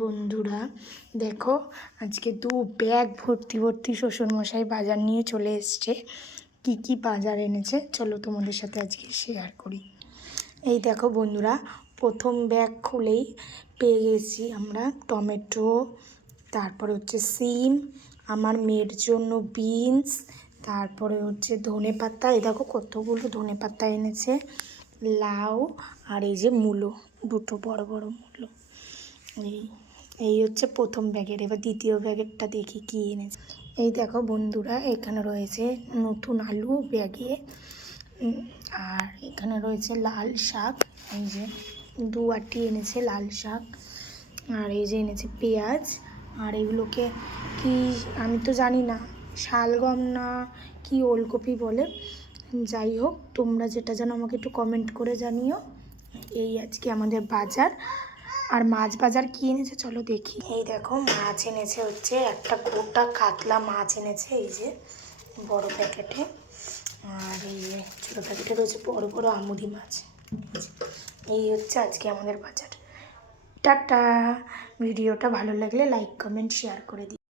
বন্ধুরা দেখো, আজকে 2 ব্যাগ ভর্তি ভর্তি শ্বশুরমশাই বাজার নিয়ে চলে এসছে। কি কি বাজার এনেছে চলো তোমাদের সাথে আজকে শেয়ার করি। এই দেখো বন্ধুরা, প্রথম ব্যাগ খুলেই পেয়ে গেছি আমরা টমেটো, তারপরে হচ্ছে সিম, আমার মেয়ের জন্য বিনস, তারপরে হচ্ছে ধনেপাতা। এই দেখো কতগুলো ধনেপাতা এনেছে, লাউ, আর এই যে মূলো, দুটো বড় বড় মূলো। এই হচ্ছে প্রথম ব্যাগের। এবার দ্বিতীয় ব্যাগেরটা দেখি কি এনেছে। এই দেখো বন্ধুরা, এখানে রয়েছে নতুন আলু ব্যাগে, আর এখানে রয়েছে লাল শাক। এই যে 2 আঁটি এনেছে লাল শাক, আর এই যে এনেছে পেঁয়াজ। আর এগুলোকে কি আমি তো জানি না, শালগম না কি ওলকপি বলে, যাই হোক তোমরা যেটা জানো আমাকে একটু কমেন্ট করে জানিও। এই আজকে আমাদের বাজার। আর মাছ বাজার কি এনেছে চলো দেখি। এই দেখো মাছ এনেছে হচ্ছে একটা গোটা কাতলা মাছ এনেছে, এই যে বড় প্যাকেটে। আর এই যে ছোটো প্যাকেটে রয়েছে বড় বড় আমুদি মাছ। এই হচ্ছে আজকে আমাদের বাজার। টাটা। ভিডিওটা ভালো লাগলে লাইক কমেন্ট শেয়ার করে দিই।